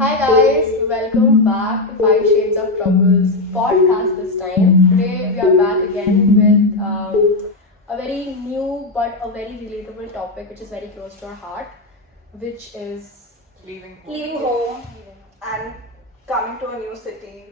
Hi guys, welcome back to Five Shades of Trouble's podcast this time. Today we are back again with a very new but a very relatable topic which is very close to our heart, which is Leaving home and coming to a new city.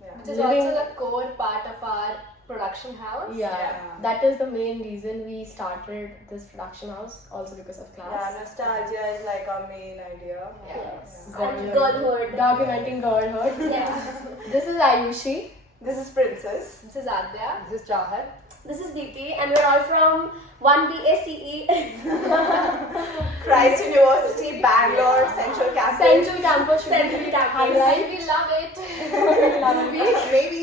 Which is Living- also the core part of our production house. Yeah, that is the main reason we started this production house, also because of Yeah, class. nostalgia is like our main idea. Yes. Girlhood. Girlhood. Documenting girlhood. Yes. This is Ayushi. This is Princess. This is Adya. This is Chahat. This is Deepti, and we're all from 1BACE. Christ University, Bangalore, Central Campus. Central Campus. Central Campus. Highlight. We love it. Maybe.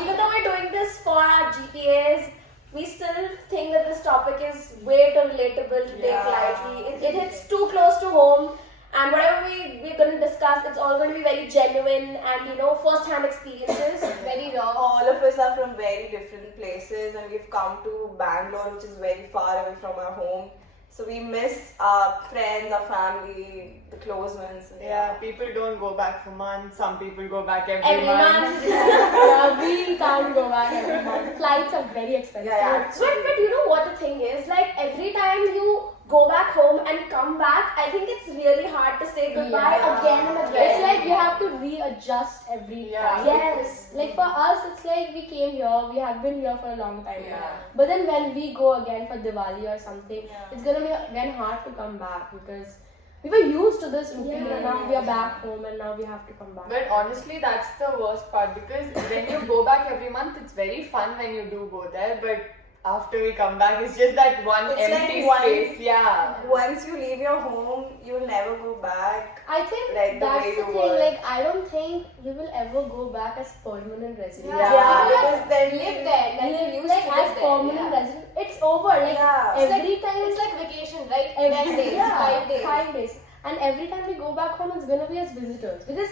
Even though we're doing this for our GPAs, we still think that this topic is way too relatable to take lightly. It hits too close to home, and whatever we're going to discuss, it's all going to be very genuine and first-hand experiences, very raw. All of us are from very different places and we've come to Bangalore, which is very far away from our home. So we miss our friends, our family, the close ones. Yeah, people don't go back for months. Some people go back every Every month. month. Yeah, we can't go back every month. Flights are very expensive. Yeah. But you know what the thing is? Like every time you go back home and come back, I think it's really hard to say goodbye again and again. It's like you have to readjust every time. Yes. Like for us, it's like we came here, we have been here for a long time now. Yeah. But then when we go again for Diwali or something, it's gonna be again hard to come back because we were used to this routine and now we are back home and now we have to come back. But honestly, that's the worst part because when you go back every month, it's very fun when you do go there. But after we come back, it's just that one It's empty like one- space. Yeah. Once you leave your home, you'll never go back. I think Like the that's way the you thing, were. like I don't think we will ever go back as permanent residents. Yeah, People because then live there, like you used Like to as live there. permanent resident, it's over. Like Yeah. every time It's like vacation, right? every 10 days, yeah, 5 days. 5 days. And every time we go back home, it's gonna be as visitors because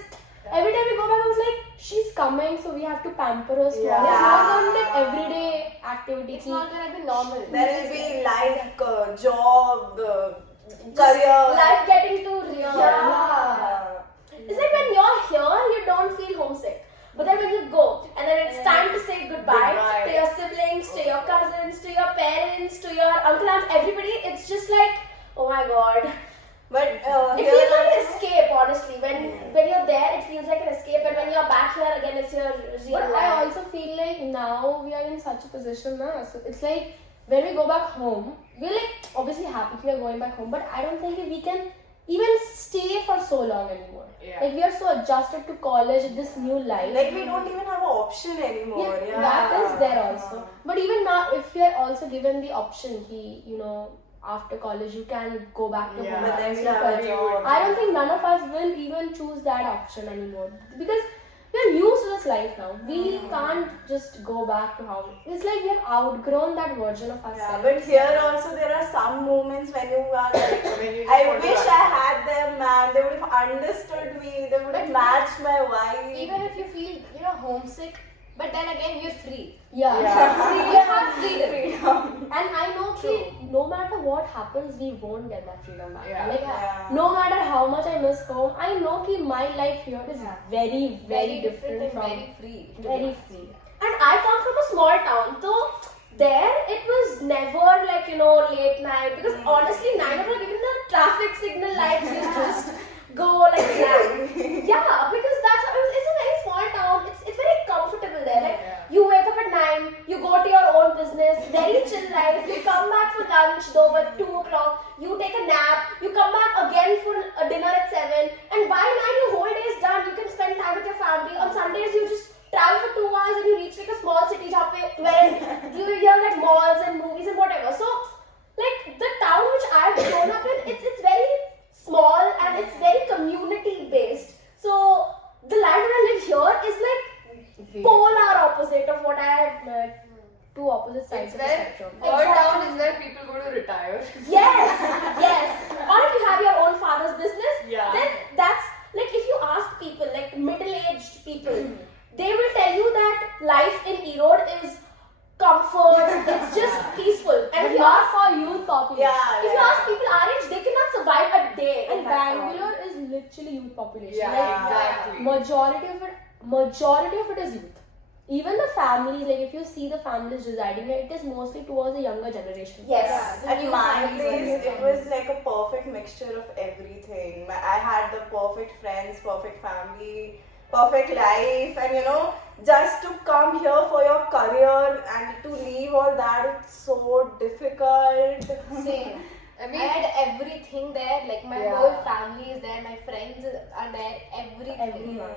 every time we go back, I was like, she's coming, so we have to pamper her. So Yeah. it's not gonna be like everyday activity. It's not gonna be normal. there will be life, job, career. Life getting too real. Yeah. It's like when you're here, you don't feel homesick. But then when you go, and then it's time to say goodbye to your siblings, to your cousins, to your parents, to your uncle, aunts, everybody, it's just like, oh my god. But It here feels like an also- escape, honestly. When you're there, it feels like an escape, and when you're back here again, it's your real But I life. also feel like now we are in such a position now. So it's like when we go back home, we're like obviously happy we are going back home, but I don't think we can even stay for so long anymore. Yeah. Like we are so adjusted to college, this new life. like we don't even have an option anymore. Yeah, That is there also. But even now, if we are also given the option, after college you can go back to Yeah. home. But then and we stuff have a like that. job. I don't think none of us will even choose that option anymore because we are used to this life now. We can't just go back to how it's like we have outgrown that version of ourselves. Yeah, but here also there are some moments when you are like, When you just I want to wish run. I had them, man. They would have understood me. They would have matched my vibe. Even if you feel, homesick, but then again, you're free. yeah. You have freedom. And I know that no matter what happens, we won't get that freedom back. Yeah. Like, Yeah. no matter how much I miss home, I know that my life here is very, very different and from very free. very free. And I come from a small town, so there it was never like, late night. Because honestly, 9 o'clock, even the traffic signal lights used to just go like that. Yeah, because that's how it's a very small town. It's very comfortable there. Like you wake up at 9, you go to your own business, very chill life. You come back for lunch though at 2 o'clock. You take a nap. You come back again for a dinner at 7. And by 9, your whole day is done. You can spend time with your family. On Sundays, you just travel for 2 hours and you reach like a small city where you hear like malls and movies and whatever. So like the town which I've grown up in, it's very small and it's very community based. So the life that I live here is like polar opposite of what I have met. Two opposite sides It's of the where spectrum. our Exactly. town is where people go to retire. Yes. Or if you have your own father's business, Yeah. then that's like if you ask people, like middle-aged people, they will tell you that life in Erode is comfort, it's just peaceful. And if you ask literally youth population. Yeah, Like, exactly. majority of it is youth. Even the families, like if you see the families residing here, it is mostly towards the younger generation. Yes. At my place, it was like a perfect mixture of everything. I had the perfect friends, perfect family, perfect life, and just to come here for your career and to leave all that, it's so difficult. Same. I I mean, had everything there, like my Yeah. whole family is there, my friends are there, everything. Everyone.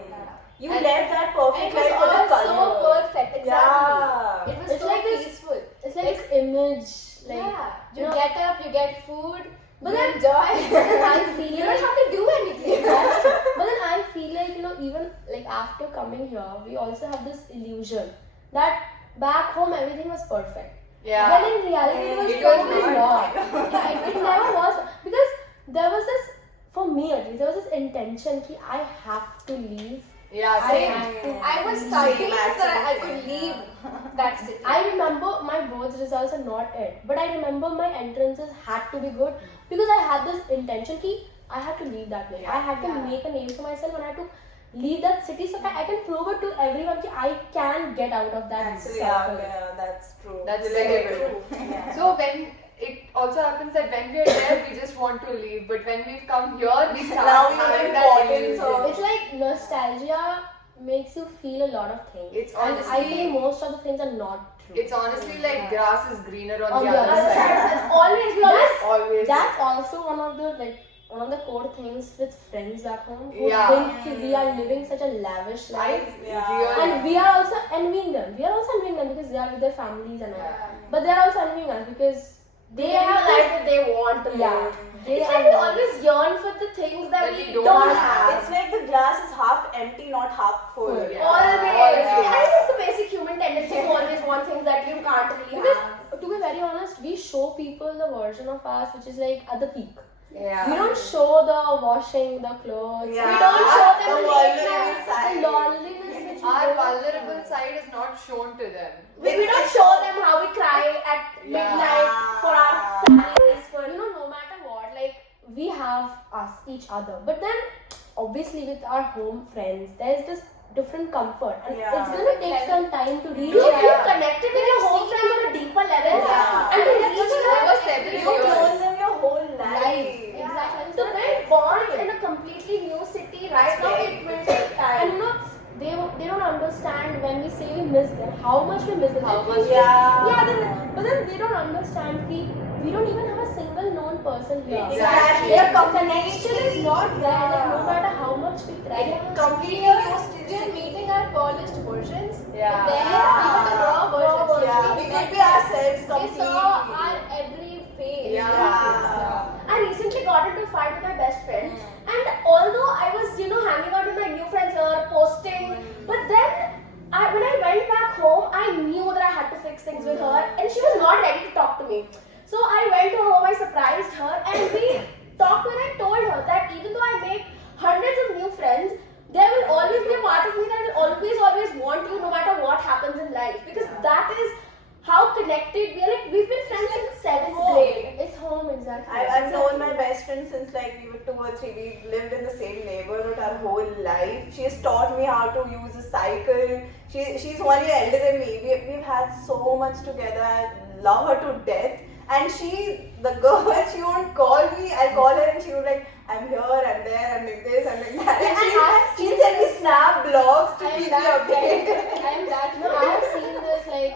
You And- left that And perfect it was life for the all career. so perfect, exactly. Yeah. It was It's so like this- peaceful. It's like this image, like Yeah, you you know- get up, you get food, But you then- enjoy. I feel you don't have to do anything. but then I feel like even like after coming here, we also have this illusion that back home everything was perfect. yeah. When in reality it was It was totally not. not. Yeah, it never was, because there was this, for me at least, there was this intention that I have to leave. Yeah, I same. have to. I was Same, studying so that I actually, could same, leave yeah. that city. I remember my boards results are not it, but I remember my entrances had to be good because I had this intention that I had to leave that place. I had to Yeah. make a name for myself and I had to leave that city so that I can prove it to everyone that I can get out of that Actually, circle. yeah, that's true. That's very very true. true. Yeah. So when it also happens that when we're there, we just want to leave, but when we've come here, we start Now we know having the that importance illusion. of- It's like nostalgia makes you feel a lot of things. It's and I honestly- think most of the things are not true. It's honestly like grass is greener on On the the other other side. It's always we always Always. That's also one of the core things with friends back home who Yeah. think that we are living such a lavish life. Yeah. Really. And we are also envying them. We are also envying them because they are with their families and all. Yeah. But they are also envying us because they have a life that they want to yeah. live. They It's are like we always yearn for the things that That we we don't don't have. It's like the glass is half empty, not half full. Full. Yeah. Always. Yeah. I think it's the basic human tendency to always want things that you can't really Because have. to be very honest, we show people the version of us which is like at the peak. Yeah. We don't show the washing the clothes. Yeah. We don't show The them vulnerable the side. loneliness which we Our go vulnerable side is not shown to them. We don't show them how we cry at Yeah. midnight for our families. For no matter what, like we have us each other, but then obviously with our home friends there's this different comfort and Yeah. it's gonna take some time to reach you that. feel connected with your home friends on a deeper level. Yeah. And to That's reach what that I was seven You've years. known them your whole life. Exactly. to build bonds in a completely new city right now, it will take time. And they don't understand when we say we miss them, how much we miss them. How They much think- Yeah. but then they don't understand we don't even have a single known person here. Exactly. The connection is not there. Like, no matter how much we try. Completely we used are meeting our polished versions. Yeah. There, we were the raw versions. Yeah, we could be ourselves We completely. saw our every phase. Yeah. I recently got into a fight with my best friend, and although I was, hanging out with my new friends here, posting, but then when I went back home, I knew that I had to fix things with her, and she was not ready to talk to me. So I went to her home, I surprised her, and we talked to her. I told her that even though I make hundreds of new friends, there will always be a part of me that will always want you, no matter what happens in life, because that is how connected we are. Like, we've been friends since 7th grade. It's home, exactly. I've known my best friend since like we were 2 or 3. We've lived in the same neighborhood our whole life. She has taught me how to use a cycle. She's 1 year elder than me. We've had so much together. I love her to death. And the girl, she won't call me. I'll call her and she would like, I'm here, I'm there, I'm like this, I'm like that. And I have She'll send me snap blogs to I am keep me that updated. I am that. No, I have seen this like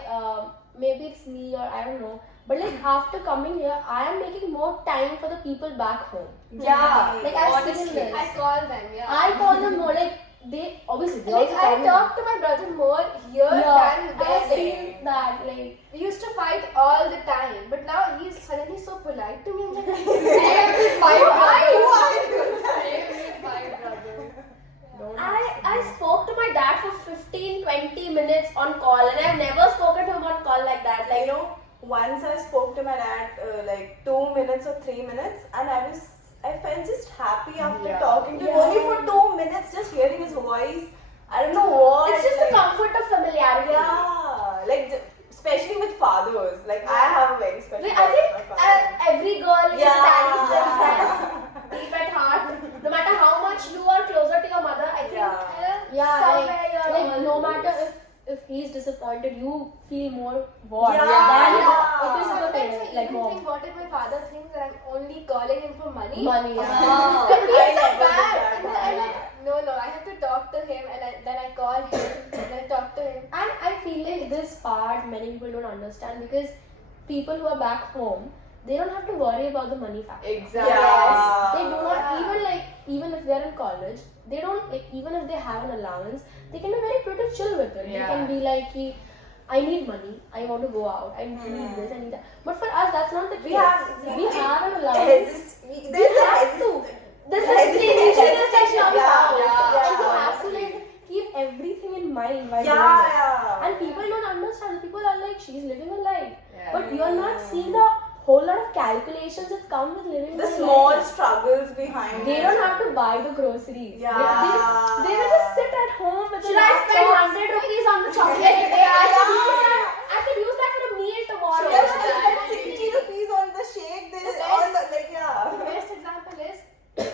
maybe it's me or I don't know. But like after coming here, I am making more time for the people back home. Yeah. Like I've seen honestly. this. I call them, yeah. I call them more like they obviously they Like, also call I me. talk to my brother more here Yeah, than I've there. seen that like We used to fight all the time, but now he's suddenly so polite to me. I'm like, Same with my Why? brother. Same with my brother. don't I spoke to my dad for 15-20 minutes on call, and I've never spoken to him on call like that. Like, Once I spoke to my dad like 2 minutes or 3 minutes, and I felt just happy after Yeah. talking to him. Yeah. Only for 2 minutes, just hearing his voice. I don't know what. it's just like, the comfort of familiarity. Yeah, like especially with fathers. Like I have a very special. I think bond with my father. every girl is Yeah. daddy's princess, deep at heart. No matter how much we disappointed, you feel more what? Yeah. Than Yeah. it is with the Sometimes I parent, like even mom. think, what if my father thinks that I'm only calling him for money? Money, yeah. Ah. I feel I so never did bad. that. And then I'm like, no, I have to talk to him, and then I call him, and then talk to him. And I feel like this part many people don't understand because people who are back home, they don't have to worry about the money factor. Exactly. Yeah. They do not Yeah. even if they're in college, they don't like, even if they have an allowance, they can be very pretty chill with it. They Yeah. can be like, "Ki, I need money, I want to go out, I need this, I need that." But for us, that's not the case. We have an allowance. There's a have to. This is hesitation. section of Yeah, house. yeah. And you have to like keep everything in mind while doing Yeah, it. yeah. And people don't understand. People are like, she's living a life. Yeah. But you're not seeing the whole lot of calculations that come with living The a small life. struggles behind They it. don't have to buy the groceries. Yeah. They will just sit at home with Should I spend 100 rupees on the chocolate today? I could use that for a meal tomorrow. Yes, I spent 60 rupees on the shake. There is all the, like, yeah. The best example is,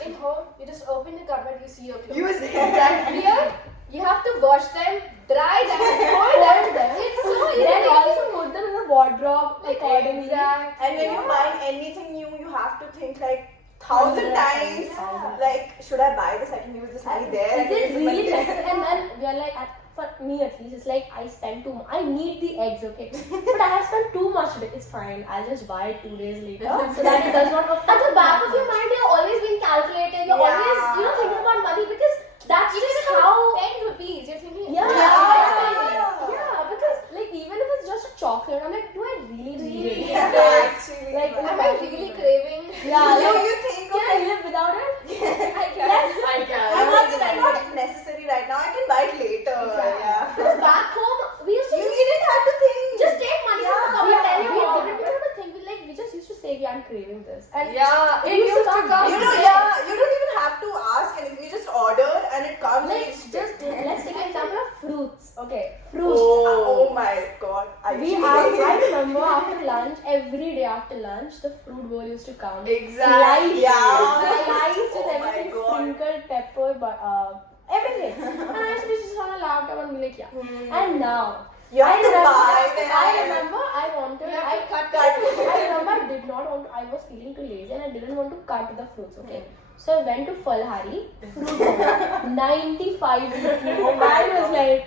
in home, you just open the cupboard, you see your clothes. Use exactly. Here, you have to wash them, dry them, fold them. It's so Then irritating. also put them in the wardrobe accordingly. Exactly. And when you buy anything new, you have to think like 1,000 times. Yeah. Like, should I buy this? I can use this money there. I Is can it use this money really there. necessary? And then we are like, for me at least, it's like I spend too much. I need the eggs, okay? But I have spent too much of it. It's fine. I'll just buy it 2 days later so that it does not affect At the back of my your mind, you're always being calculated. You're Yeah. always, thinking about money because that's Even just if how. 10 rupees, you're thinking, Yeah. Yeah. Because like even if it's just a chocolate, I'm like, do I really need it? Actually, Like, am I really craving? Yeah, you, like, you think can of I it. live without it? I can. I I'm can. not necessary right now. I can buy it later. Yeah. Because back home, we used to You just didn't have to think. just take money from the Yeah. cupboard, tell your We mom. didn't even have to think. We just used to say, "Yeah, I'm craving this." And Yeah. it used to come. You know, yeah, you don't even have to ask anything. You just order and it comes. and Let's it's let's take an example of fruits. Okay, fruits. Oh my god. I remember after lunch, every day after lunch, the fruit bowl used to come. Exactly. Sliced, Yeah. sliced with Oh my everything, God. sprinkled pepper, but everything. And I used to be just on a laptop and be like, yeah. Hmm. And now, You have to buy them. I remember I wanted. You have to cut I remember I did not want. I was feeling too lazy and I didn't want to cut the fruits. Okay. So I went to Falhari, fruit bowl, 95 rupees. And I was like,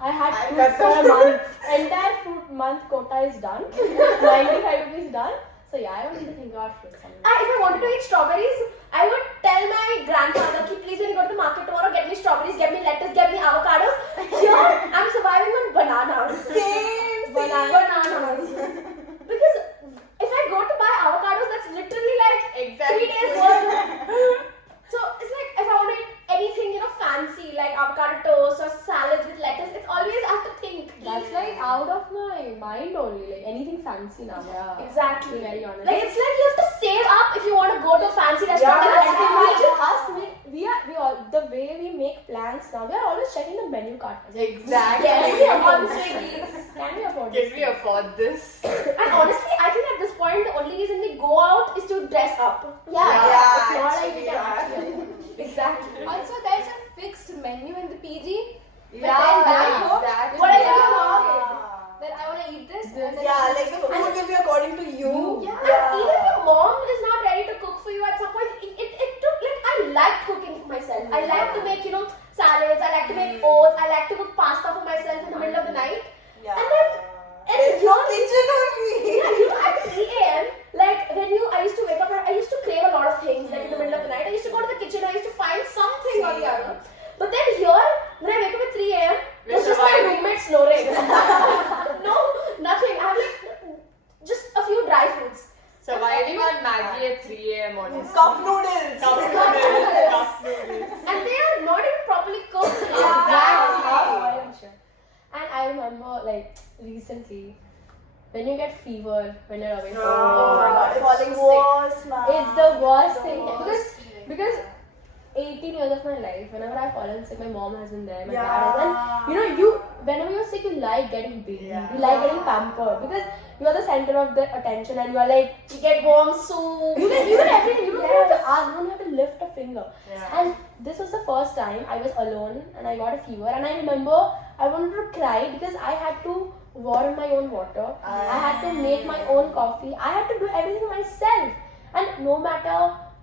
I had I fruits cut for a the month. Entire fruit month quota is done. 95 rupees done. So yeah, I wanted to think about fruits. If I wanted to eat strawberries, I would tell my grandfather, please when you go to the market tomorrow, get me strawberries, get me lettuce, get me avocados. Here, I'm surviving on bananas. Same. Bananas. Because if I go to buy avocados, that's literally like Exactly. 3 days worth. So it's like if I want to eat anything, fancy, like avocado toast or salads with lettuce, it's always I have to think. That's like out of my mind only. Like anything fancy now. Yeah. Exactly. Very honest. Like it's like you have to save up if you want to go to a fancy restaurant. Yeah, and Imagine us, we all, the way we make plans now, we are always checking the menu card. Exactly. Yes, Can we on afford Swiggy. this? Can we afford Can this? we afford this? And honestly, I think at this point the only reason we go out is to dress up. Yeah, Yeah, it's not like actually, we can yeah. actually. Exactly. Also, there's a fixed menu in the PG. Yeah, then back home, exactly. whatever you Yeah. want. Then I want to eat this. And then Yeah, you like eat the the food will be according to you. Yeah. And even if your mom is not ready to cook for you at some point, it took like I like cooking for myself. I like to make, salads, I like to make oats, I like to cook pasta for myself in the middle of the night. Yeah. And then There's no kitchen only. Yeah, at 3 a.m., like I used to wake up and I used to crave a lot of things, like in the middle of the night. I used to go to the kitchen, I used to find something or the other. But then here, when I wake up at 3 a.m., it's just my surviving. roommate snoring. No, nothing. I have like just a few dry fruits. Surviving on Maggie at 3 a.m. honestly. Cup noodles. Cup noodles. Cup noodles. And they are not even properly cooked. Exactly. And I remember like recently, when you get fever when you're away from home, falling sick. it's the worst thing because 18 years of my life, whenever I've fallen sick, my mom has been there, my dad has, and whenever you're sick, you like getting bathed, you like getting pampered because you are the center of the attention and you are like, You get warm soup. you get everything, you don't have to ask, you don't have to lift a finger. Yeah. And this was the first time I was alone and I got a fever, and I remember I wanted to cry because I had to warm my own water. I had to make my own coffee. I had to do everything myself. And no matter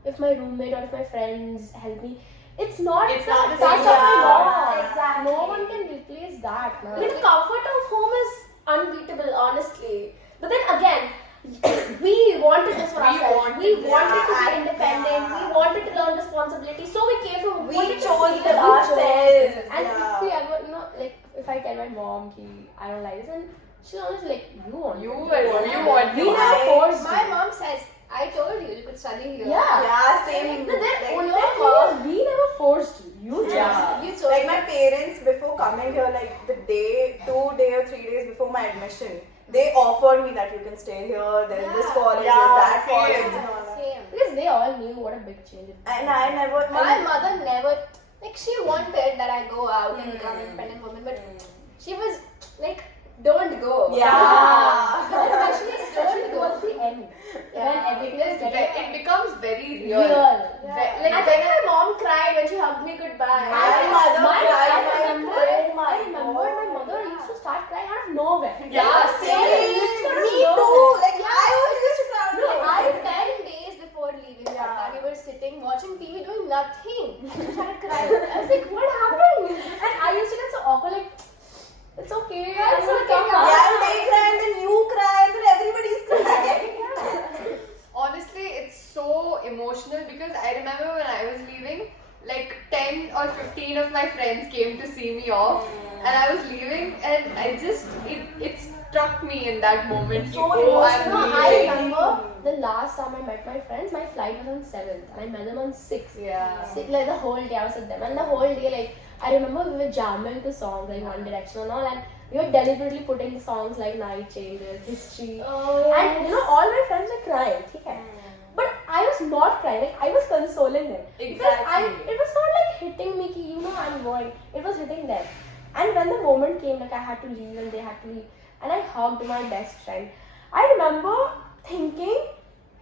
if my roommate or if my friends help me, it's not the not the touch of same. my mom. Yeah, exactly. No one can replace that, man. The comfort of home is unbeatable, honestly. But then again, we wanted this for ourselves. We wanted to be independent. We wanted to learn responsibility. So we came from. We wanted to chose feel it it ourselves. And Yeah. if we ever, like, if I tell my mom, I don't like this, and she'll always be like, you want You it. want We to. never forced My you. mom says, I told you could study here. Yeah. Yeah, same. But then, Like, only thing is, we never forced you. You chose. Yeah. You chose like my parents before coming here, like the day, 2 days or 3 days before my admission, they offered me that you can stay here. There's this Yeah. college, Yeah, there's that same. college, and all that. Same. Because they all knew what a big change it was. And I never. My mother never, like, she wanted that I go out and become an independent woman, but she was like, don't go. Yeah. Especially towards the end. When everything is getting It becomes very real. real. Like I think my mom cried when she hugged me goodbye. My mother cried, I like, remember, oh my I remember God. my mother used to start crying out of nowhere. Yeah, Same. Literally Me too. nowhere. Like I always used to cry. No, I I- 10 days before leaving Yeah. Patna, we were sitting watching TV doing nothing. She started crying. I was like, what happened? And I used to get so awkward, like, it's okay. Yeah, it's I'm gonna okay, come yeah. back. Yeah, and they cry and then you cry and then everybody's crying. honestly, it's so emotional because I remember when I was leaving, like 10 or 15 of my friends came to see me off, and I was leaving, and I just it struck me in that moment. So oh, I'm emotional. I leaving. remember the last time I met my friends, my flight was on 7th and I met them on 6th. Yeah. Like the whole day I was with them, and the whole day, like, I remember we were jamming to songs like One Direction and all, and we were deliberately putting songs like Night Changes, History, and all my friends were crying. Okay? But I was not crying, like I was consoling them. Because Exactly. it was not like hitting me, ki, I'm going. It was hitting them. And when the moment came, like I had to leave and they had to leave, and I hugged my best friend. I remember thinking,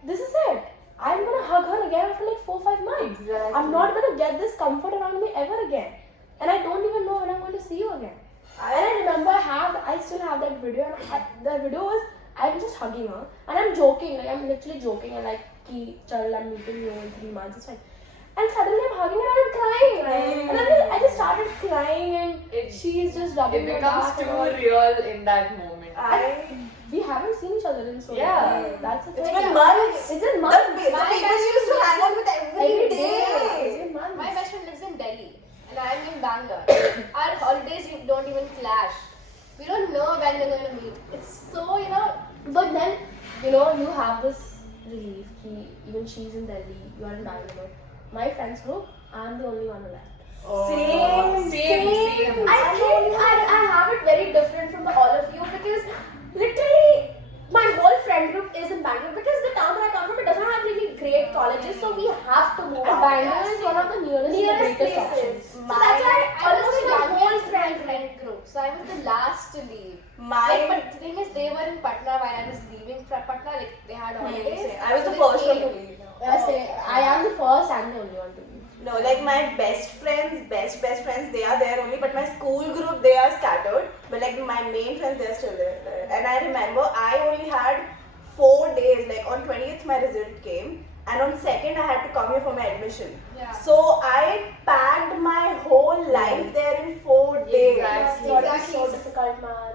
this is it. I'm gonna hug her again after like 4-5 months. Exactly. I'm not gonna get this comfort around me ever again. And I don't even know when I'm going to see you again. And I remember I still have that video, and the video was, I'm just hugging her and I'm joking, like I'm literally joking and like, ki, chal, I'm meeting you in 3 months, it's fine. And suddenly I'm hugging her and I'm crying. And then I just started crying, and she's just rubbing It my becomes back and too all. real in that moment. We haven't seen each other in so long. Yeah. That's the thing. It's been months. It's been The months. people used to hang out with every day. It's been months. My best friend lives in Delhi and I'm in Bangalore. Our holidays don't even clash. We don't know when we're going to meet. It's so, But then, you have this relief. Even she's in Delhi, you are in Bangalore. My friends group, I'm the only one left. Same. I think I have it very different from all of you because literally my whole friend group is in Bangalore because the town that I come from, it doesn't have really great colleges, so we have to move And out. Bangalore is one of the nearest and the greatest places. options. So that's why I was almost in my my whole whole friend friend group. So I was the last to leave. My But the thing is, they were in Patna while I was leaving from Patna. Like they had holidays. I was So the they first one came. to leave. I am the first and the only one to leave. No, like my best friends, best friends, they are there only. But my school group, they are scattered. But like my main friends, they're still there. And I remember I only had 4 days. Like on 20th, my result came, and on 2nd, I had to come here for my admission. Yeah. So I packed my whole life there in 4 days. Exactly. It's so difficult, man.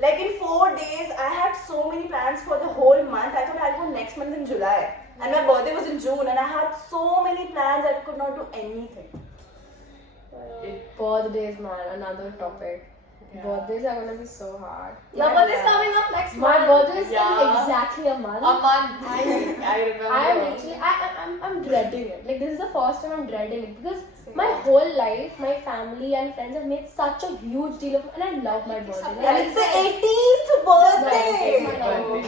Like in 4 days, I had so many plans for the whole month. I thought I'll go next month in July. And my birthday was in June, and I had so many plans I could not do anything. Birthdays, man, another topic. Yeah. Birthdays are gonna be so hard. Your birthday's coming up next My month. birthday is Yeah. in exactly a month. A month. I remember. I am literally, I'm dreading it. Like, this is the first time I'm dreading it because my whole life, my family and friends have made such a huge deal of it, and I love my birthday. And it's the 18th birthday! It's my birthday.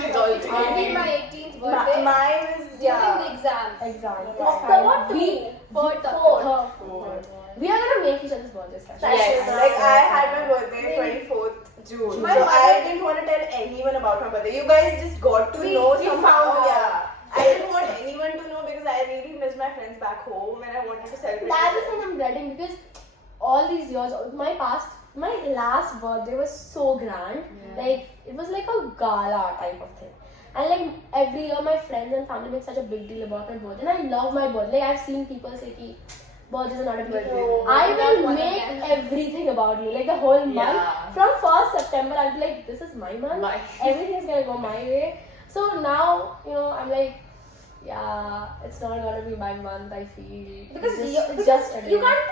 She's all I did my 18th birthday Mine is, during the yeah. exams. Exactly. The what? We, Fourth of fourth. We are gonna make each other's birthdays special. Yes, like I had my birthday 24th June. So I didn't want to tell anyone about my birthday. You guys just got to know somehow. found out. Yeah. I didn't want anyone to know because I really miss my friends back home and I wanted to celebrate. That's the thing I'm dreading because all these years, my last birthday was so grand. Like it was like a gala type of thing. And like every year my friends and family make such a big deal about my birthday. And I love my birthday. Like I've seen people say ki birthdays are not a big deal. I will make everything about me. Like the whole month. From 1st September I'll be like, this is my month. Everything's gonna go my way. So now, I'm like, yeah, it's not gonna be my month, I feel. Because it's just a day. you can't,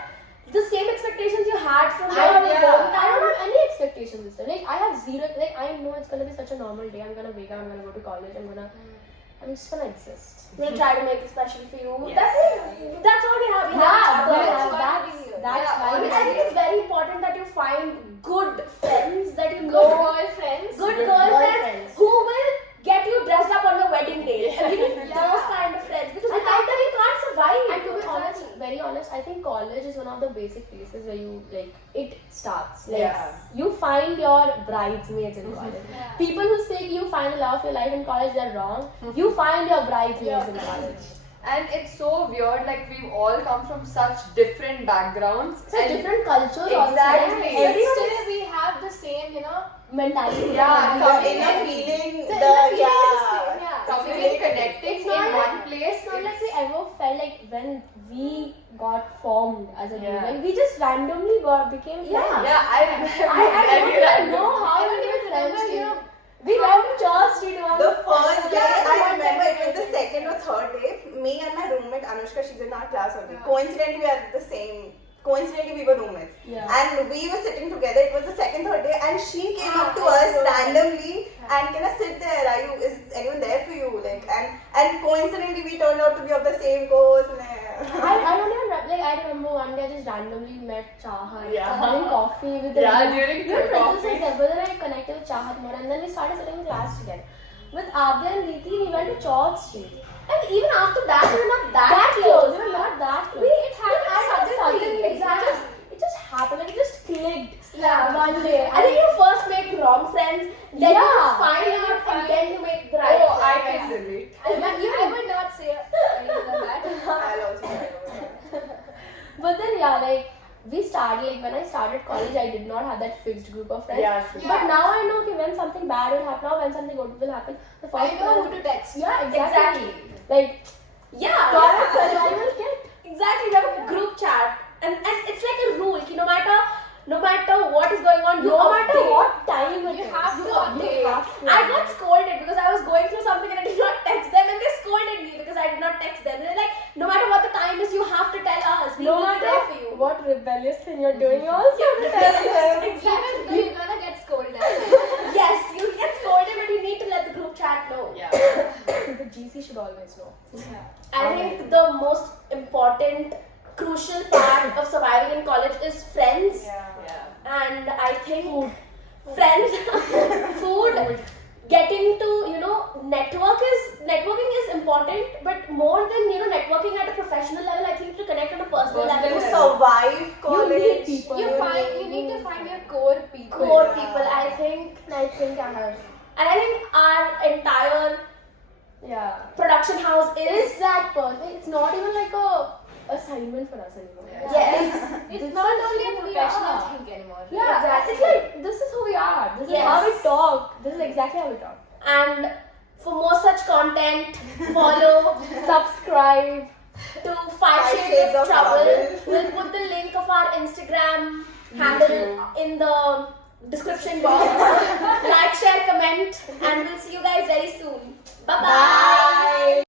the same expectations you had from I don't have any expectations this time. Like I have zero. Like I know it's gonna be such a normal day. I'm gonna wake up. I'm gonna go to college. I'm just gonna exist. We'll try to make it special for you. Yes. That's all we have. That's why. I think it's very important that you find good friends that you know. Good girlfriends who will get you dressed up on your wedding day. And you need those kind of friends, because without them you can't survive. And to be very honest, I think college is one of the basic places where you it starts. You find your bridesmaids in college. People who say you find the love of your life in college, they're wrong. You find your bridesmaids in college. And it's so weird, like we've all come from such different backgrounds. So different cultures Exactly. also. Everyone Still we have the same, mentality. Feeling Connecting in one place. It's not like we ever felt like when we got formed as a group. Like we just randomly became friends. I remember. I don't even know how we became friends. We went to church street one. The first day, I remember it was the second or third day. Me and my roommate Anushka, she's in our class only. Coincidentally, we are the same. Coincidentally, we were roommates. And we were sitting together. It was the second, third day, and she came up to us randomly and can I sit there? Is anyone there for you? And coincidentally, we turned out to be of the same course. I don't even I remember one day I just randomly met Chahat having coffee with during the coffee. But then I connected with Chahat more, and then we started sitting in class together. With Abdul and Neeti, we went to Church Street. And even after that, we were not that close. close. We were not that close. It happened suddenly. Exactly. It just happened. It just clicked. One day. I think you first make wrong friends, then you find out, and then you make the right friends. I can relate. I would not say anything like that. I'll also try. But then we started, when I started college, I did not have that fixed group of friends. But now I know when something bad will happen or when something good will happen, the first I know who to text. Yeah, exactly. Yeah. Survival kit. Exactly, we have a group chat, and it's like a rule. No matter what is going on, No matter what time it You is. have to update. I got scolded because I was going through something and I did not text them, and they scolded me because I did not text them. They're like, no matter what the time is, you have to tell us. We No will be there for matter you. what rebellious thing you're doing, you also have to tell them. Even though you're gonna get scolded. Yes, you get scolded, but you need to let the group chat know. The GC should always know. I think the most important, crucial part of surviving in college is friends. And I think friends, food, getting to networking is important, but more than networking at a professional level, I think to connect on a personal level. To survive college. You need people. You need to find your core people. Core people, I think I have. And I think our entire production house is that person. It's not even like a assignment for us anymore. yes. It's not only a professional thing anymore. Yeah, Exactly. it's like this is who we are. This is Yes. how we talk. This is exactly how we talk. And for more such content, follow, Subscribe. to 5 Shades of Trouble. We'll put the link of our Instagram handle in the description box. Like, share, comment, and we'll see you guys very soon. Bye-bye.